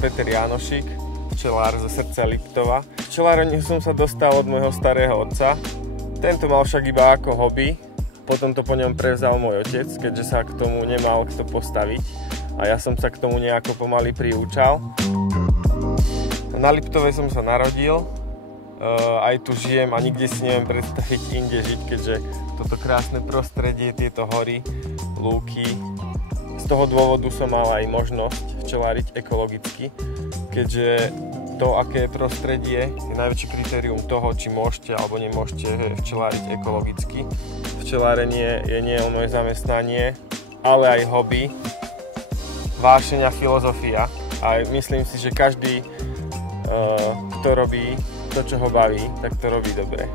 Peter Jánošik, včelár zo srdca Liptova. Včeláreniu som sa dostal od môjho starého otca. Tento mal však iba ako hobby. Potom to po ňom prevzal môj otec, keďže sa k tomu nemal kto postaviť. A ja som sa k tomu nejako pomaly priúčal. Na Liptove som sa narodil. Aj tu žijem a nikde si neviem predstaviť inde žiť, keďže toto krásne prostredie, tieto hory, lúky. Z toho dôvodu som mal aj možnosť včeláriť ekologicky, keďže to, aké je prostredie, je najväčšie kritérium toho, či môžete alebo nemôžete včeláriť ekologicky. Včelárenie je nie len moje zamestnanie, ale aj hobby, vášeň a filozofia. A myslím si, že každý, kto robí to, čo ho baví, tak to robí dobre.